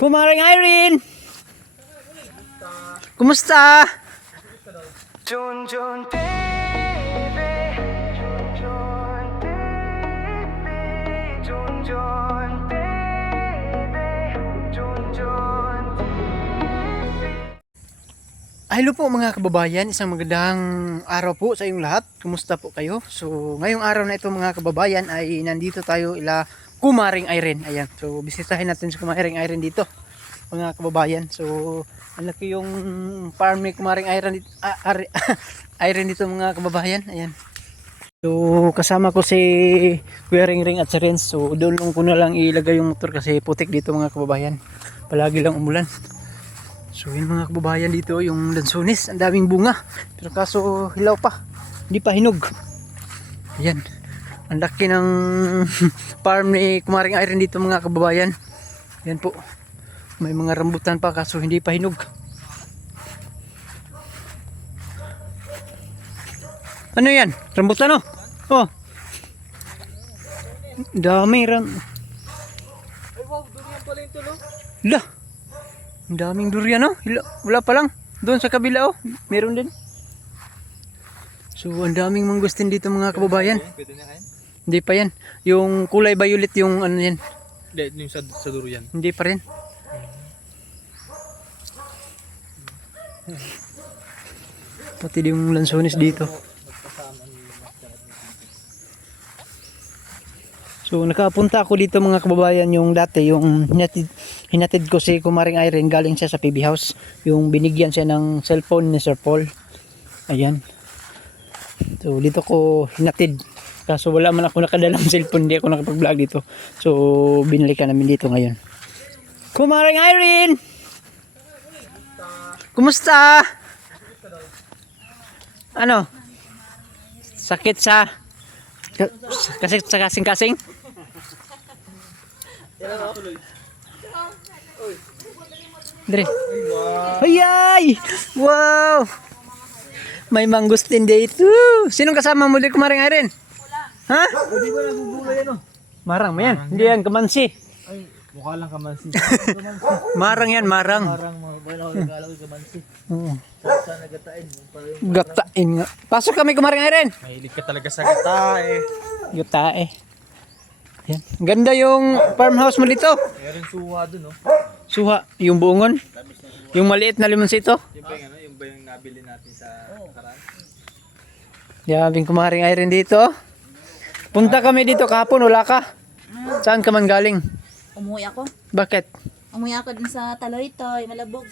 Kumaring Irene! Kumusta? Jun Jun baby, Jun Jun baby, Jun Jun baby, Jun Jun. Hello po mga kababayan, isang magandang araw po sa inyong lahat. Kumusta po kayo? So ngayong araw na ito mga kababayan ay nandito tayo ila Kumaring Irene. Ayan, so bisitahin natin si Kumaring Irene dito mga kababayan. So ang laki yung farm ni Kumaring Irene, Irene dito mga kababayan. Ayan. So kasama ko si Kuya Ring at si Renz. So doon lang ko na lang ilagay yung motor kasi putik dito mga kababayan. Palagi lang umulan. So yun mga kababayan, dito yung lansunis, ang daming bunga. Pero kaso hilaw pa, hindi pa hinog. Ayan, ang laki ng farm ni Kumaring Irene dito mga kababayan. Ayan po, may mga rambutan pa kaso hindi pa hinog. Ano yan? Rambutan oh? Oh, dami Ay wow, durian pala yung tulo. Lah, ang daming durian oh. Wala pa lang. Doon sa kabila oh, meron din. So ang daming mangustin dito mga kababayan. Pwede na kain? Hindi pa yan. Yung kulay violet yung ano yan. Hindi, yung sa durian. Hindi pa rin. Pati yung lansones dito. So nakapunta ako dito mga kababayan, yung dati yung hinatid ko si Kumaring Irene, galing siya sa PB House. Yung binigyan siya ng cellphone ni Sir Paul. Ayan. So dito ko hinatid. Kaso wala man ako nakadalang cellphone, hindi ako nakapag-vlog dito. So binalikan namin dito ngayon. Kumaring Irene! Kumusta? Ano? Sakit sa kasi sa kasing-kasing? Dre. Ayay! Wow! May mangustin dito. Sinong kasama mo dito, Kumaring Irene? Ha? Hindi ba nagugulay yan oh? Marang mo yan. Hindi yan, kamansi. Ay, mukha lang kamansi. Marang yan, marang. Parang mga wala ko nagkala ko kamansi. Oo. Saan nagatain? Gatain nga. Pasok kami, Kumaring Irene. Mahilig ka talaga sa gata eh. Gatae. Yan. Ganda yung farmhouse mo dito. Meron suha dun oh. Suha, yung buongon. Yung maliit na limonsito. Yung ba yung ano? Yung ba yung nabili natin sa nakaraan? Yabing Kumaring Irene dito. Punta kami dito kahapon, wala ka. Saan ka man galing? Umuwi ako. Bakit? Umuwi ako din sa Taloytoy, Malabog.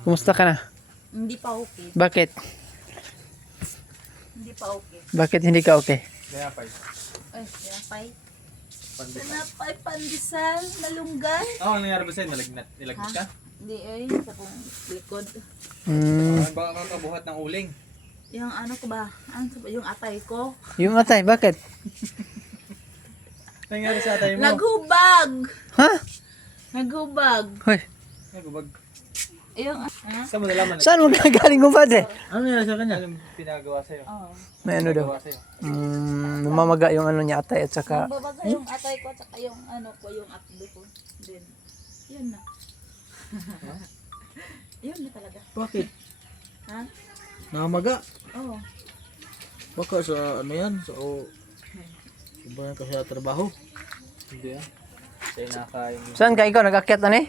Kumusta ka na? Hindi pa okay. Bakit? Hindi pa okay. Bakit hindi ka okay? Kaya pa Ay, sinapay. Pandesal. Sinapay, pandesal, malunggay. Oh, ano nangyari ba sa'yo? Nilagnat ka? Hindi ay, sa kong likod. Baka makabuhat ng uling. Yung ano ko ba? Ano ba? Yung atay ko. Yung atay, bakit? Nangyari sa atay mo? Naghubag! Ha? Naghubag. Hoy, Nagubag. Yung, Saan mo nalaman? saan mo galing kumpadre? Ano nangyari sa kanya? Anong pinagawa sa'yo? oh. May ano daw? Pinagawa sa'yo? Namamaga yung ano niya atay at saka Nagbabaga yung atay ko, tsaka yung ano ko, yung atdo ko. Then, yun na. Yun na talaga. Bakit? Ha? Nakamaga? Oo. Baka sa ano yan? So, iba yan kasi sa trabaho? Hindi ah. Siya nakain. saan ka? Ikaw nag-akyat na eh?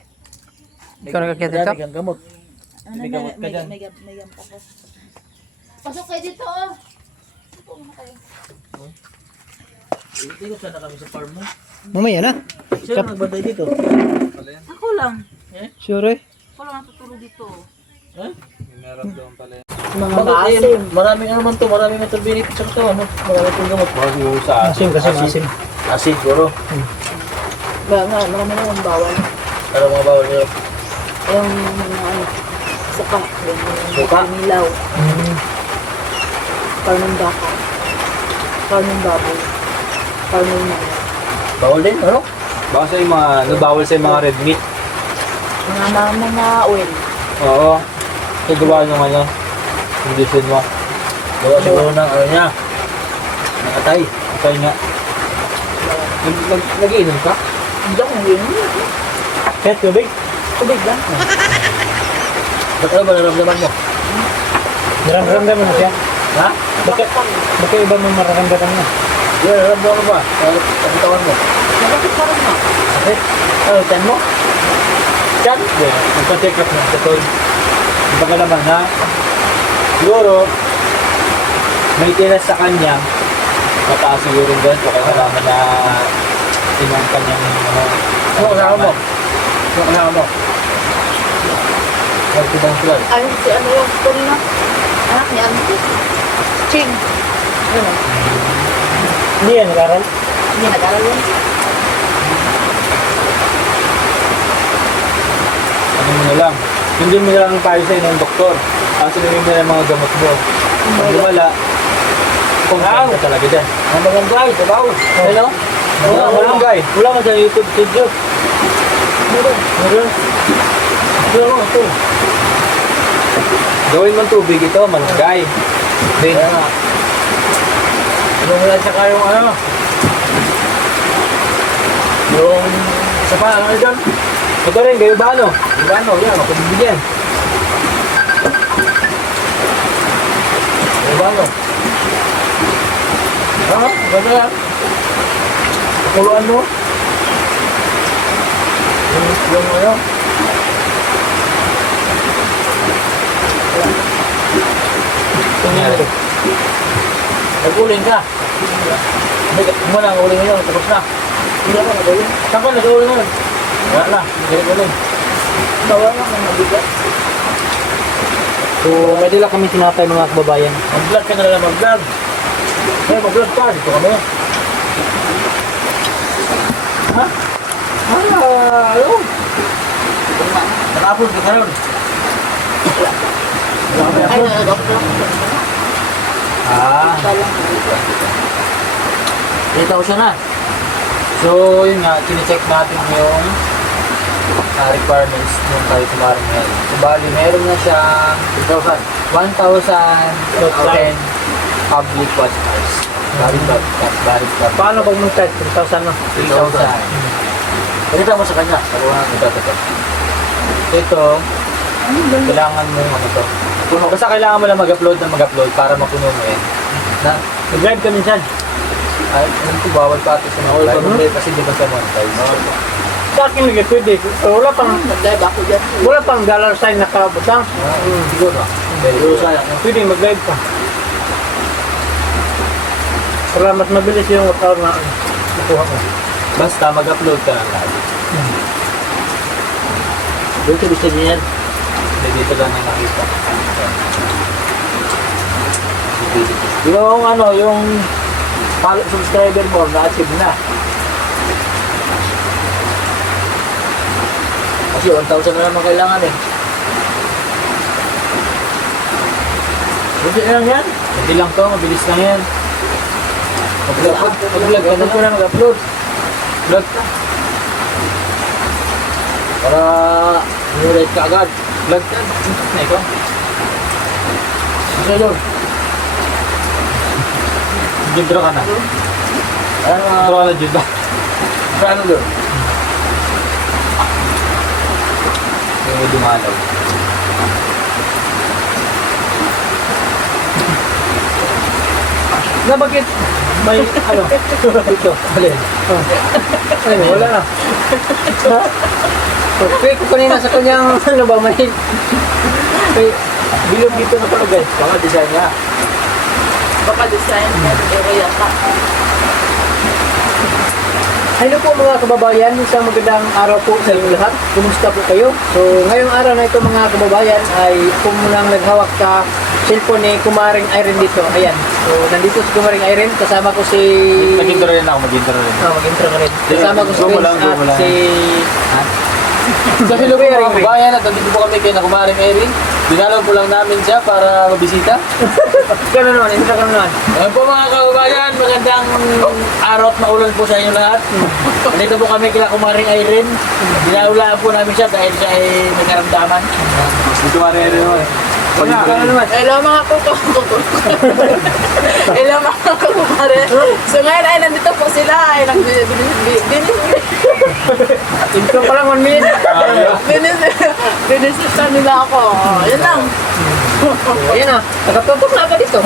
Ikaw nag-akyat dito? May gamot. Ano, May gamot ka dyan. may gamot ako. Pasok kayo dito, oh. Ito muna kayo. Ikot sana kami sa farm mo. Mamaya na. Sino nagbantay dito? Ako lang. Sure eh. Ako lang natutulog dito. Ha? Meron doon pala yan. Mga maasim. Maraming ano man to, maraming mental benefits sa ito. Ano? Maraming itong gamot. Bago sa Asim kasi asim. Asin, siguro. Marami naman bawal. Ano mga bawal nyo? Yung mga ano, suka. Suka? Milaw. Karnong baka. Karnong baboy. Karnong manok. Bawal din, ano? Bawal sa yung mga, ano, bawal sa yung mga red meat. Mga oil. Oo. So, gawa nyo nga condition mo. Gawa siguro ng ano niya. Ng atay. Atay nga. Nag-iinom ka? Hindi ako ngayon. Kahit tubig? Tubig lang. Ba't ano ba naramdaman mo? Nararamdaman mo siya? Ha? Bakit iba mo mararamdaman mo? Yan, naramdaman mo ba? Ang tawan mo. Bakit parang na? Bakit? Ano, tan mo? Tan? Hindi. Nagpa-check up na. Ito. Baga naman ha? Siguro, may tinas sa kanya. Mataas siguro doon. So, kaya kailangan na tinang kanyang ano. Ano kasama mo? Ano kasama mo? Nagtibang sila. Ay, si ano yung story na? Anak niya, ano? Ching. Ano? Hindi yan, nag-aral. Hindi nag-aral yun. Ano mo na lang. Hindi mo na lang tayo sa ng doktor. Kasi naging mo na yung mga gamot mo. Pag wala, kung ka talaga dyan. Ang mga guys, sabaw. Hello? Wala guys. Wala ka sa YouTube video. Meron. Meron ito. Gawin mong tubig ito, malagay. Then, yung wala tsaka yung ano. Yung isa pa, ano dyan? Ito rin, kayo ba ano? Kayo ba ano? Yan, makabibigyan. Kayo ba ano? Ha? Ganda yan. Pakuluan mo. Yung ano? Nangyari. Nag-uling ka. Muna ang uling ngayon, tapos na. Hindi ako nag-uling. Saan ka nag-uling ngayon? Wala na, hindi nag-uling. Bawa nga ng mabigat. So, may dila kami sinatay mga kababayan. Mag-vlog ka na lang mag-vlog. Eh, mag-vlog ka. Dito kami. Ha? Ano? Naka-upload ka ron. Ay, nag-upload. Ah, Talang. 3,000 na. So, yun nga, kine-check natin yung requirements nung tayo kumarin ngayon. So, bali, meron na siyang 1,000 public watch hours. Valid ba? Paano pag mag-test? 3,000 na. 3,000. Pakita mo sa kanya. Sabuhan mo ito. Kailangan mo ano to. Basta kailangan mo lang mag-upload para mapuno mo yan. Na, Mag-live ka minsan. ay, ano ko, bawal pa ito sa mga live. Kasi di ba sa monetize? Sa akin hindi pwede. Wala pang Nag-live ako dyan. wala pang dollar sign na kabutang. Siguro. Pero sayang. Pwede mag-live pa. Salamat mabilis yung hour na nakuha ko. Basta mag-upload ka ng live. Doon ka gusto niya yan. Hindi dito lang yung nakita. Di ba kung ano, yung subscriber mo na-achieve na. Kasi 1,000 na naman kailangan eh. Hindi lang yan. Hindi lang to, mabilis lang yan. Mag-vlog ka na. Huwag ko na mag-upload. Vlog ka. Para nirate ka agad. Vlog ka. Na ikaw. Isa yun. Jidro ka na. Jidro ka na, Jidro. Paano doon? Yung may dumalaw. Na bakit? May ano? Dito. Alin? Ay, wala na. Okay, ko kanina sa kanyang ano ba, may bilog dito na pala guys. Baka design niya. Baka design. Pero yata. Hello po mga kababayan, isang magandang araw po sa inyong lahat. Kumusta po kayo? So ngayong araw na ito mga kababayan ay kung munang naghawak sa cellphone ni Kumaring Irene dito. Ayan. So nandito si Kumaring Irene, kasama ko si... Mag-intro rin ako, mag-intro rin. Mag-intro ka rin. Kasama ko si Go mo Vince lang, go mo at lang. si... So hello po mga kabayan at nandito po kami kay Nakumaring Erin. Dinalaw po lang namin siya para mabisita. Gano'n naman, intro ka naman. Ayan po mga kababayan, magandang araw at maulan po sa inyo lahat. Nandito po kami kay Nakumaring Erin. Dinaulaan po namin siya dahil siya ay may karamdaman. Dito Kumaring Erin mo. Gano'n naman. Hello mga kuko. Hello mga kumare. So ngayon ay nandito po sila. Ay nagbinis. Intro pa lang 1 minute. Binis. Nakita nila ako. Yan lang. Ayan na, nakatutok na ka dito.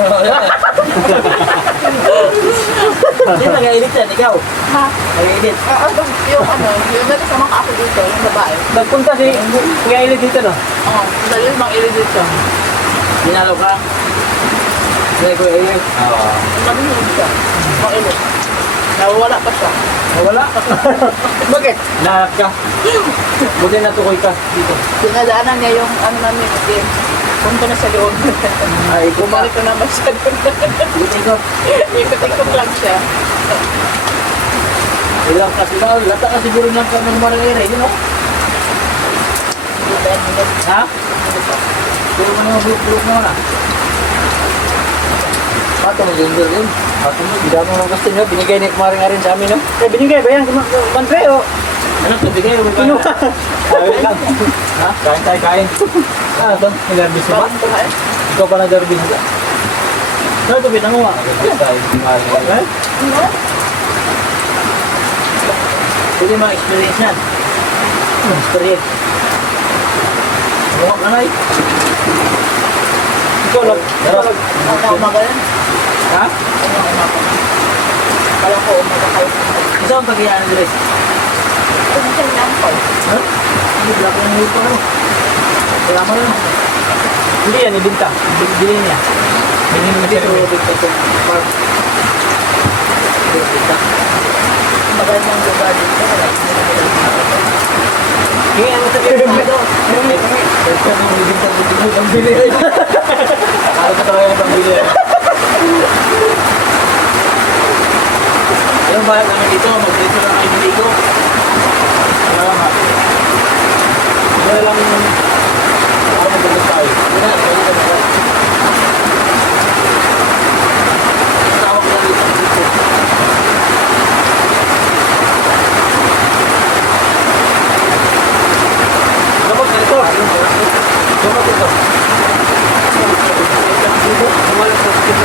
Hindi nag-edit yan, ikaw. Ha? Nag-edit. Yung ano, yung nagkasama ka ako dito, yung babae. Nagpunta si Kuya Eli dito, no? Oo, dahil bang i-edit siya. Dinalo ka? Hindi, Kuya Eli. Oo. Nag-edit siya. Bang edit. Nawawala pa siya. Wala. Bakit? Lahat ka. Buti natukoy ka dito. Dinadaanan niya yung ano namin, kasi punta na sa loob. Ay, Bumalik ko naman siya doon. buti ko. Ikot-ikot lang siya. Ilang kasi ba? Lata ka siguro ng pamamalang ere, yun o? Ha? Puro mo naman bulok-bulok na wala. Pato mo din yun. Pato mo. Hindi mo mga gusto nyo, binigay ni Kumaring Arin sa amin, no? Eh, binigay ba yan? Bandre, oh. Ano? Tubigay mo ba? Wait lang. Ha? Kain tayo, kain. Ah, ito. Nag-arbis mo ba? Parang kumain. Ikaw pa nag-arbis mo ba? Ano ito? Pinang mo ah. Nag-arbis tayo. Eh? Ano? Pwede mga experience yan. Experience. Ano ka kanay? Ikaw lang. Ano umaga yan? Ha? Ano umaga? Kala ko umaga kayo. Isa ang pag-iaan ng Grace? Kumisan lang ko. Ha? Hindi, black lang yung ano. Wala mo lang. Hindi yan, ibinta. Bilhin niya. Bilhin mo siya. Magandang lugar dito. Hingi, ano sa pinto? Hingi. First time yung ibinta dito. Ang bilhin. Akala ko talaga yung pang-bilhin. Yung bahay namin dito, mag-dito lang kayo dito. Salamat. Wala lang ako mag-dito tayo. Wala, pwede ka na. Tawag na dito. Lumot na ito. Lumot ito. Wala po ito.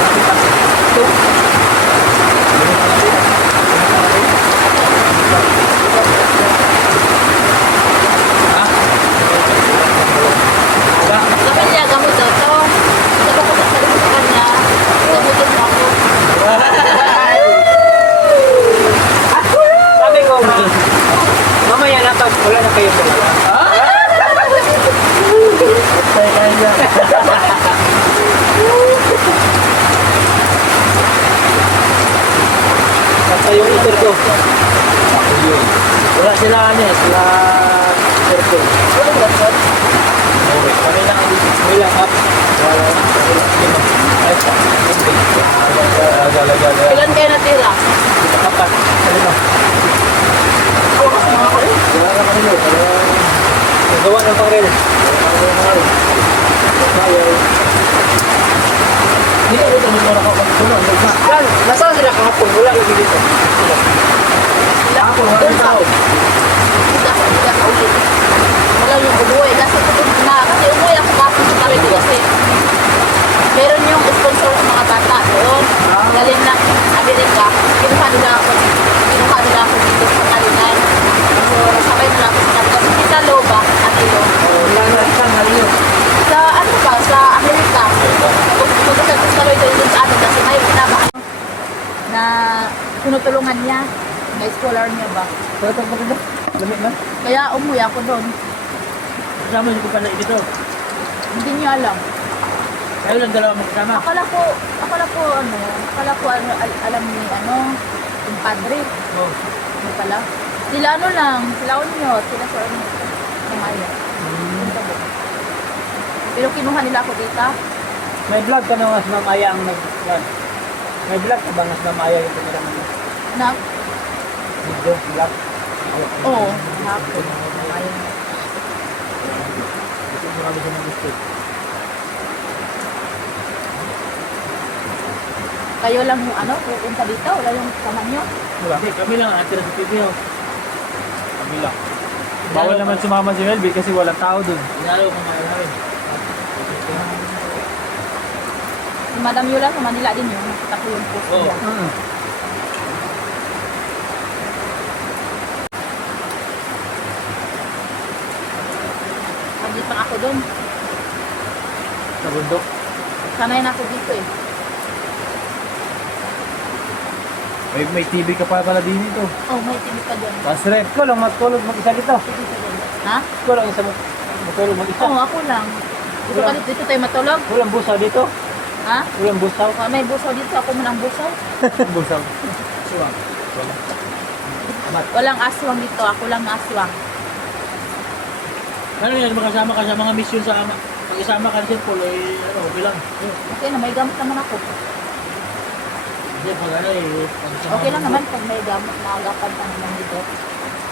Sabi niya, gamot daw to. Sabi ko sabi ko sa kanya, gamutin mo ako. Sabi ko, mamaya na pag wala na kayo dalawa. Tayo kayo dyan. Basta yung iter ko. Wala sila ano eh, sila circle. Ano ba ito? Kami lang ang kami lang up. Wala na. Ay, Ilan kayo natira? Apat. Salino. Ako kasi mga ko eh. Wala na kanino. Nagawa ng pangrel. Hindi ko ito mo na kapagpunan. Yan, nasaan sila kahapon? Wala yung dito. Ako, wala yung tao. Hindi ako ulit. Wala yung umuwi. Nasa tutod na. Kasi umuwi ako kapag sa Cavite kasi meron yung sponsor ng mga bata doon. Galing ng Amerika. Kinuha nila ako dito sa Kalinan. So, nasabay nila ako sa kanila. Si Tita Loba, Ate Lo. Wala na isang halino. Sa ano ba? Sa Amerika. Pupunta sa Cavite doon sa atin kasi may pinabaan na tinutulungan niya. Na scholar niya ba? Wala pang maganda. Lamit na. Kaya umuwi ako doon. Kasama yung kupala dito. Hindi niya alam. Kayo lang dalawa magkasama. Akala ko alam ni yung padre. Oh. Ano pala? Sila ano lang, sila Onyot, sila sa Onyot. Namaya. Pero kinuha nila ako dito. May vlog ka na mas mamaya ang nag-vlog. May vlog ka ba mas mamaya yung pinaraman mo? Na, Video, vlog. oo. Hapon. Namaya. Ito mo kami siya ng gusto. Kayo lang yung pupunta dito, wala yung kasama nyo. Hindi, kami lang ang atira sa video. Kami lang. Bawal naman sumama si Melby kasi walang tao dun. Inalo ko mga namin. Si Madam Yula sa Manila din yun. Nakita ko yung post Oo. niya. Hindi pa ako doon. Sa bundok. Sanay na ako dito eh. May TV ka pa pala din ito. Oh, may TV pa dyan. Tapos red ko lang matulog mag-isa dito. Ha? Ko lang isa matulog mag-isa. Oo, ako lang. Dito ka dito tayo matulog? Walang busaw dito. Ha? Walang busaw. May busaw dito, ako man ang busaw. Walang busaw. Suwang. Walang aswang dito, ako lang ang aswang. Ano yan, makasama ka sa mga mission sa pag-isama ka sa Paul, eh, ano, okay lang. Okay na, may gamot naman ako. Hindi, pag ano eh, pag-isama Okay lang naman pag may gamot, maagapan pa naman dito.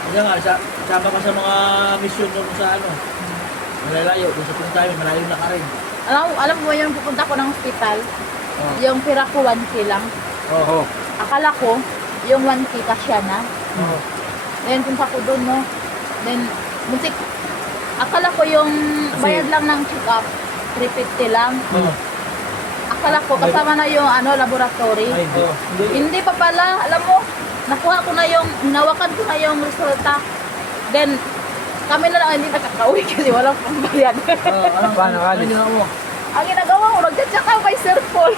Kasi nga, sama ka sa mga mission doon sa ano, malalayo, doon sa puntahan, malayo na ka rin. Alam mo yung pupunta ko ng hospital, yung pira ko 1K lang. Oo. Akala ko, yung 1K kasya na. Oo. Then punta ko doon, no. Then, muntik, akala ko yung bayad lang ng check-up, 350 lang. Oo. Akala ko, kasama na yung ano, laboratory. Ay, hindi. Hindi pa pala, alam mo, nakuha ko na yung, nawakan ko na yung resulta. Then, kami na lang hindi nakakauwi kasi walang pambayad. Ano ba, nakali? Ano ginawa mo? Ang ginagawa ko, nag-check ako kay Sir Paul.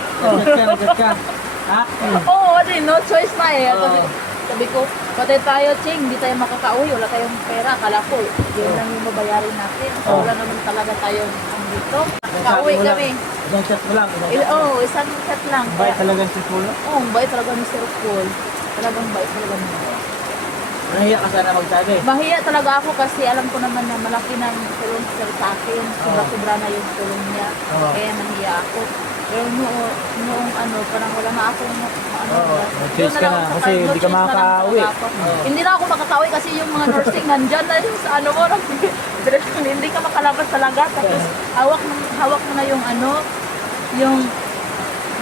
Nagkat ka. Ha? Oo, ano, no choice na eh. Oo. Sabi ko, patay tayo, Ching, hindi tayo makakauwi, wala tayong pera. Akala ko, yun lang yung babayarin natin. So, wala naman talaga tayong dito. Nakauwi kami. Isang chat mo lang. Isang chat lang. Bait talaga si Paul. Oo, bait talaga ni Sir Paul. Talagang bait talaga niya. Nahiya ka sana magsabi. Mahiya talaga ako kasi alam ko naman na malaki na yung tulong sir sa akin. Sobra-sobra na yung tulong niya. Oo. Kaya nahiya ako. Pero noong ano, parang wala na ako ano. Oo. doon Choice ka lang na ako kasi no hindi ka choice na lang makaka-uwi. talaga ako. Hindi na ako makakauwi kasi yung mga nursing nandyan na yung sa ano mo. Hindi ka makalabas talaga. Tapos hawak mo na yung ano, yung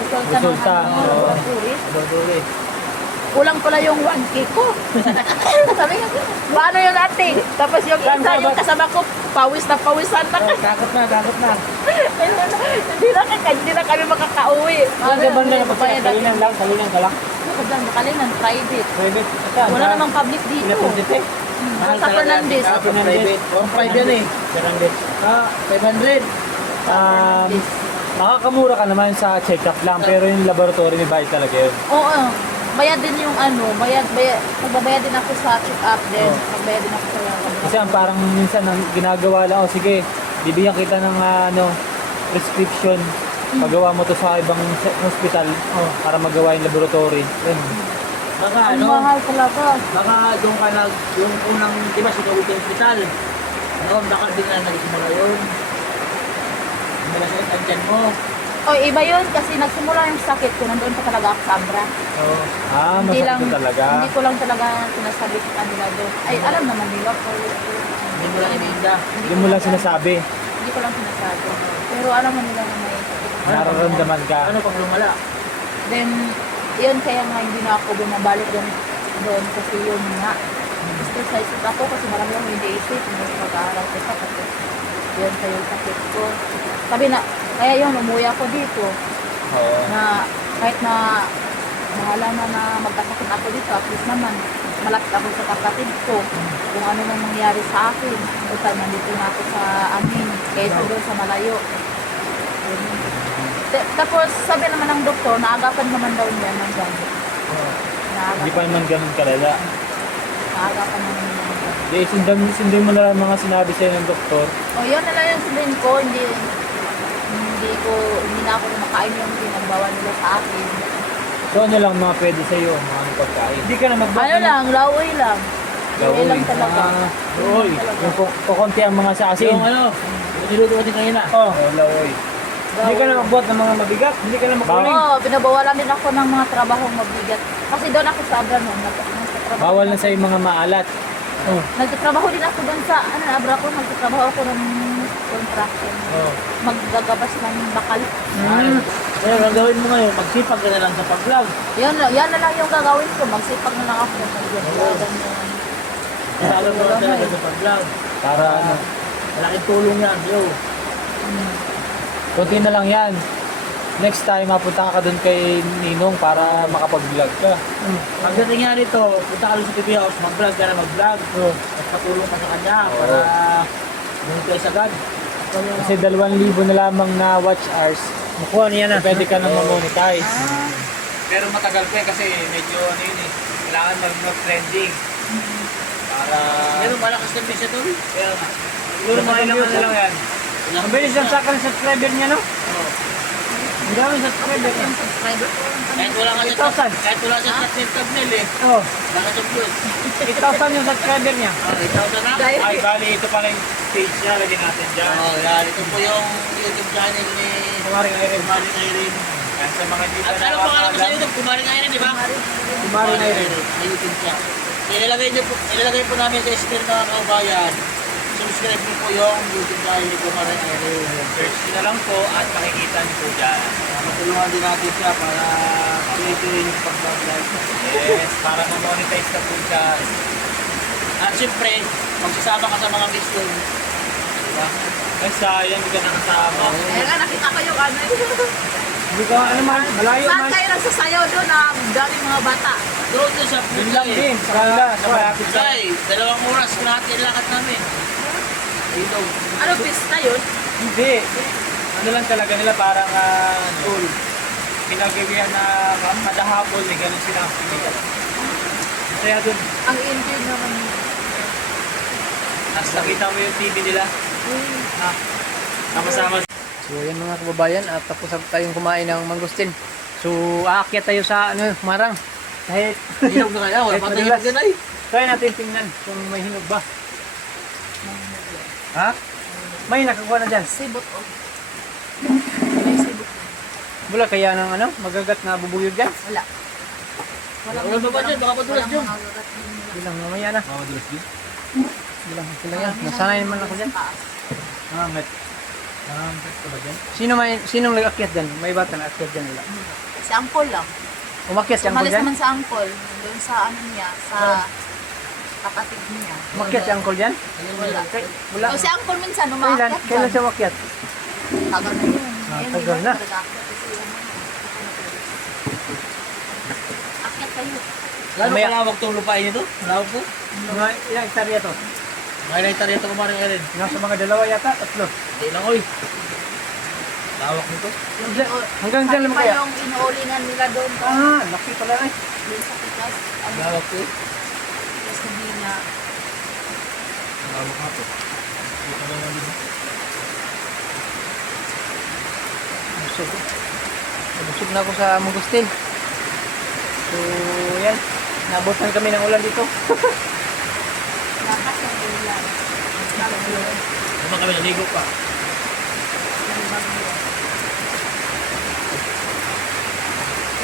resulta ng Resulta, ano, oo. laboratory. Duduli. Kulang pala yung 1K ko. Sabi nga, paano yung ate? Tapos yung isa, yung kasama ko, pawis na pawisan na. Takot na. Hindi na kami makakauwi. Ano ba na yung salinan ka lang? Makalinan, private. Private. Wala namang public dito. Pinapunti. Sa Fernandez. Private. Private yan eh. Fernandez. 500. Makakamura ka naman sa check-up lang, pero yung laboratory may bayad talaga yun. Oo. Bayad din yung ano, magbabayad din ako sa check-up din. Magbayad din ako sa Kasi ang parang minsan ang ginagawa lang, sige, bibigyan kita ng prescription. Pagawa mo to sa ibang hospital para magawa yung laboratory. Yun. Baka Ang mahal talaga. baka doon ka yung unang, di ba, sinawit yung hospital. Baka din na nagsimula yun. Simula sa itantiyan mo. O, iba yun kasi nagsimula yung sakit ko. Nandoon pa talaga ako sa Abra. Hindi lang, masakit talaga. hindi ko lang talaga sinasabi sa kanila doon. Ay, alam naman nila. Hindi mo lang iniinda. Hindi mo lang sinasabi. Hindi ko lang sinasabi. Pero alam mo nila na may sakit. Nararamdaman ka. Ano pag lumala? Then, yun kaya nga hindi na ako bumabalik doon kasi yun nga. Exercise ako kasi marami akong hindi isip. Mas mag-aaral ko pa kasi yun kayo yung sakit ko. Sabi na, kaya yun, umuwi ako dito. Oo. Na kahit na mahalaman na magkasakit ako dito, at least naman malapit ako sa kapatid ko kung ano nang mangyari sa akin. Basta nandito na ako sa amin kaysa doon sa malayo. Tapos sabi naman ng doktor, naagapan naman daw niya ng gamot. Hindi pa naman ganun kalala. Naagapan naman niya ng gamot. Di, sundin mo na lang mga sinabi sa'yo ng doktor. O yun na lang yung sabihin ko, hindi na ako makain yung pinagbawa nila sa akin. So ano lang mga pwede sa'yo, mga ano pagkain. Hindi ka na Ano lang, lawoy lang. Lawoy lang talaga. Lawoy. Yung kukunti ang mga sa asin. Yung ano, niluto ko din kanina. Oo, lawoy. Hindi ka na magbuhat ng mga mabigat, hindi ka na makuling. Oo, pinabawalan din ako ng mga trabahong mabigat. Kasi doon ako sa Abra noon, nagtatrabaho. Bawal na sa'yo mga maalat. Oh. Nagtatrabaho din ako doon sa, Abra ko, nagtatrabaho ako ng contraction. Oh. Maggagabas ng bakal. Kaya ang gawin mo ngayon, magsipag ka na lang sa pag-vlog. Yan na lang yung gagawin ko, magsipag na lang ako ng pag-vlogan. Alam mo na talaga sa pag-vlog. Para ano, malaking tulong yan, yo. Kunti na lang yan. Next time, mapunta ka doon kay Ninong para makapag-vlog ka. Pagdating nga nito, punta ka doon sa TV House, mag-vlog ka na mag-vlog. At patulong ka sa kanya para yung kayo sagad. Kasi 2,000 na lamang na watch hours. Makuha niya na. Pwede ka nang ma-monetize. Pero matagal pa kasi medyo ano yun eh. Kailangan mag-trending. Para... Pero malakas na siya to. Kaya nga. Siguro mga ilang ano lang yan. Ang bilis lang sa akin subscriber niya, no? Oo. Ang dami subscriber niya. Subscriber ko. Kahit wala ka 8,000. kahit wala siya sa thumbnail eh. Oh, Nakasublood. 8,000 yung subscriber niya. Ikaw na. Dahil Ay, bali, ito pala yung page niya. Lagyan natin dyan. Oo, yan. Ito po yung YouTube channel ni Kumaring Irene. Kumaring Irene. Yan sa mga dito At ano pangalan mo sa YouTube? Kumaring Irene, di ba? Kumaring Irene. May YouTube siya. Ilalagay po namin sa screen mga kaubayan. Subscribe niyo po yung YouTube channel ni Kumaring Irene. Search nyo na lang po at makikita nyo po dyan. Matulungan din natin siya para tuloy-tuloy yung pag-vlog. Yes, para ma-monetize na po dyan. At syempre, magsasama ka sa mga gusto. Diba? Ay, sayang, hindi ka nakasama. Kaya nga nakita ko yung ano Hindi ka, ano man, malayo Saan man. kayo nagsasayaw doon na daming mga bata? Doon din sa Yun lang din. Sa kanila, sa malapit sa... Jai, 2 oras lahat ilakad namin. Dito. Ano pista yun? Hindi. Ano lang talaga nila, parang tool. Pinagawian na kada hapon, may ganun sila. Kaya dun, Ang enjoy naman. as nakita mo yung TV nila, na sama-sama. So yan mga kababayan, at tapos na tayong kumain ng mangustin. So aakyat tayo sa ano, Kumarang. Kahit Hinog na kaya, wala Kahit pa tayo madalas. hinog yan ay. try natin tingnan kung may hinog ba. Ha? May nakakuha na dyan. Sibot o. May sibot. Wala kaya ng ano, magagat na bubuyog dyan. Wala. Wala ba ba dyan? Baka madulas dyan. Bilang mamaya na. Madulas dyan? Bilang sila yan. Nasanay naman ako dyan. Nangangat. Nangangat ka ba dyan? Sinong nag-akyat dyan? May bata na akyat dyan nila. Si Angkol lang. Umakyat si Angkol Umalis dyan? naman sa Angkol. Doon sa ano niya, sa kapatid niya. Umakyat si Angkol dyan? Wala. Wala. O si Angkol minsan Kailan? umakyat Kailan dyan. siya umakyat? Tagal na yun. Ah, Ayun, tagal di ba? na. Nag-aakyat kasi yun. Akyat kayo. Lalo Mamaya. kalawag itong lupain nito? Malawag to? Mga ilang hektarya to? May naitarya ito Kumaring Irene. Nasa mga 2 yata, 3. Hindi lang oy. Lawak nito. Hanggang dyan lang pa kaya? yung inuulingan nila doon. Ah, laki pala eh. Doon sa Pikas. Ano, Lawak to. Pikas na Bina. Lawak nga to. Busog. Busog na ako sa mangustin. So, yan. Nabutan kami ng ulan dito. Lakas ng ulan. Naman kami naligo pa.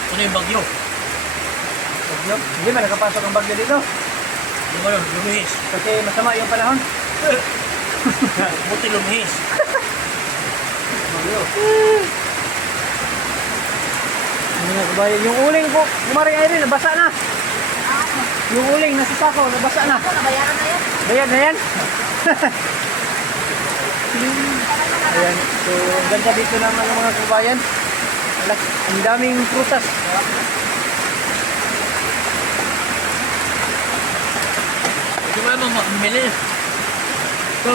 Ano yung bagyo? Bagyo. Hindi ba nakapasok ang bagyo dito? Ano ba yun? Lumihis. Kasi masama yung panahon. Buti lumihis. Bagyo. Ano nga kabayan? Yung uling po, Kumaring Irene, nabasa na. Yung uling nasa sako, nabasa na. Ako, nabayaran na yan. Bayad na yan. Ayan. So, ang ganda dito ng mga kabayan. Ang daming prutas. Hindi mo naman mamili. Ito.